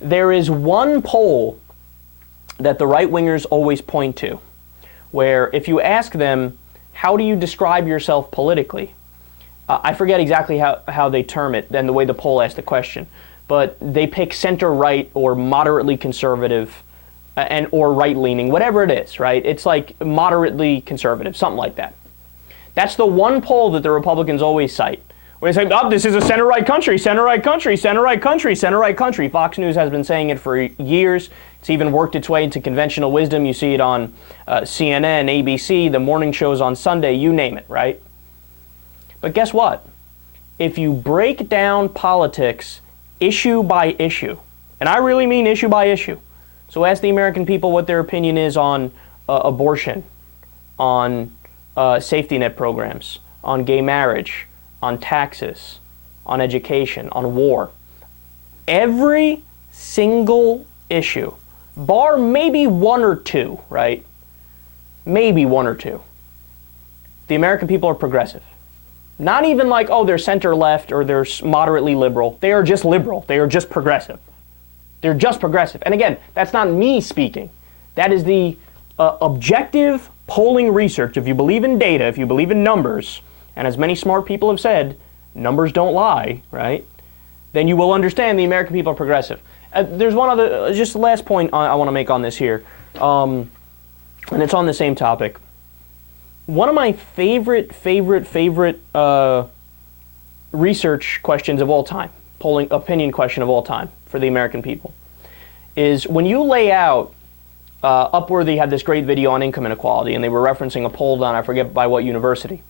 There is one poll that the right-wingers always point to, where if you ask them, how do you describe yourself politically? I forget exactly how they term it and the way the poll asked the question, but they pick center-right or moderately conservative and or right-leaning, whatever it is, right? It's like moderately conservative, something like that. That's the one poll that the Republicans always cite, where they say, oh, this is a center-right country, center-right country, center-right country, center-right country. Fox News has been saying it for years. It's even worked its way into conventional wisdom. You see it on CNN, ABC, the morning shows on Sunday, you name it, right? But guess what? If you break down politics issue by issue, and I really mean issue by issue, so ask the American people what their opinion is on abortion, on safety net programs, on gay marriage, on taxes, on education, on war. Every single issue, bar maybe one or two, right? Maybe one or two. The American people are progressive. Not even like, oh, they're center-left or they're moderately liberal. They are just liberal. They are just progressive. They're just progressive. And again, that's not me speaking. That is the objective polling research. If you believe in data, if you believe in numbers, and as many smart people have said, numbers don't lie, right? Then you will understand the American people are progressive. There's one other, just the last point I want to make on this here, and it's on the same topic. One of my favorite research questions of all time, polling opinion question of all time for the American people, is when you lay out, Upworthy had this great video on income inequality, and they were referencing a poll done, I forget by what university.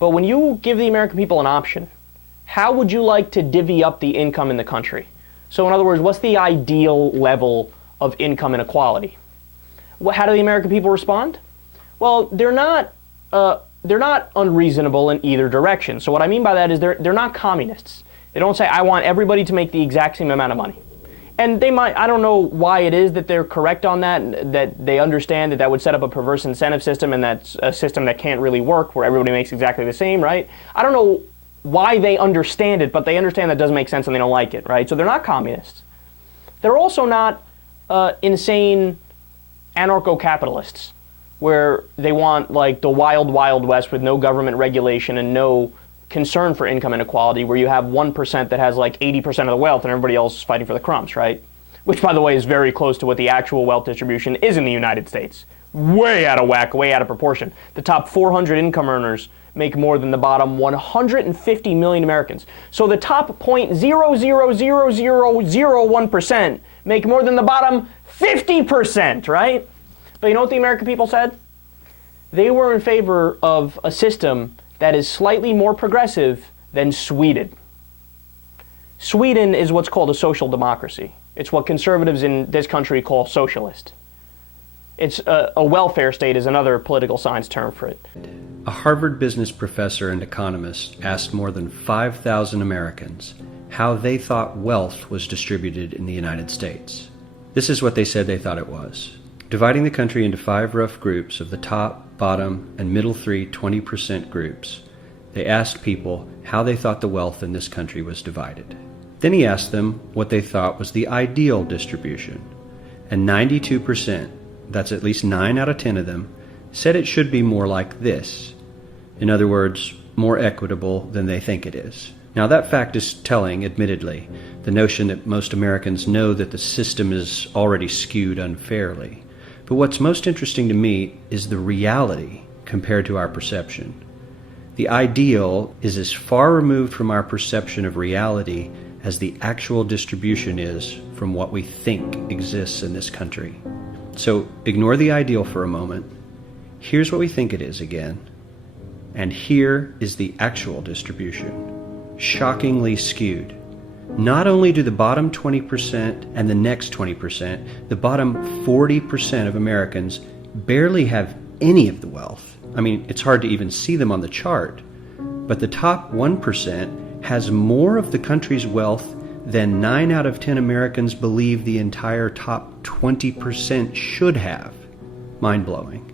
But when you give the American people an option, how would you like to divvy up the income in the country? So in other words, what's the ideal level of income inequality? How do the American people respond? Well, they're not unreasonable in either direction. So what I mean by that is they're not communists. They don't say, I want everybody to make the exact same amount of money. And they might, I don't know why it is that they're correct on that they understand that would set up a perverse incentive system, and that's a system that can't really work where everybody makes exactly the same, right? I don't know why they understand it, but they understand that doesn't make sense and they don't like it, right? So they're not communists. They're also not insane anarcho-capitalists, where they want like the wild, wild west with no government regulation and no concern for income inequality, where you have 1% that has like 80% of the wealth and everybody else is fighting for the crumbs, right? Which, by the way, is very close to what the actual wealth distribution is in the United States. Way out of whack, way out of proportion. The top 400 income earners make more than the bottom 150 million Americans. So the top 0.0000001% make more than the bottom 50%, right? But you know what the American people said? They were in favor of a system that is slightly more progressive than Sweden. Sweden is what's called a social democracy. It's what conservatives in this country call socialist. It's a welfare state is another political science term for it. A Harvard business professor and economist asked more than 5,000 Americans how they thought wealth was distributed in the United States. This is what they said they thought it was. Dividing the country into 5 rough groups of the top, bottom, and middle 3 20% groups, they asked people how they thought the wealth in this country was divided. Then he asked them what they thought was the ideal distribution, and 92%, that's at least 9 out of 10 of them, said it should be more like this. In other words, more equitable than they think it is. Now that fact is telling, admittedly, the notion that most Americans know that the system is already skewed unfairly. But what's most interesting to me is the reality compared to our perception. The ideal is as far removed from our perception of reality as the actual distribution is from what we think exists in this country. So ignore the ideal for a moment. Here's what we think it is again. And here is the actual distribution. Shockingly skewed. Not only do the bottom 20% and the next 20%, the bottom 40% of Americans barely have any of the wealth. I mean, it's hard to even see them on the chart. But the top 1% has more of the country's wealth than 9 out of 10 Americans believe the entire top 20% should have. Mind-blowing.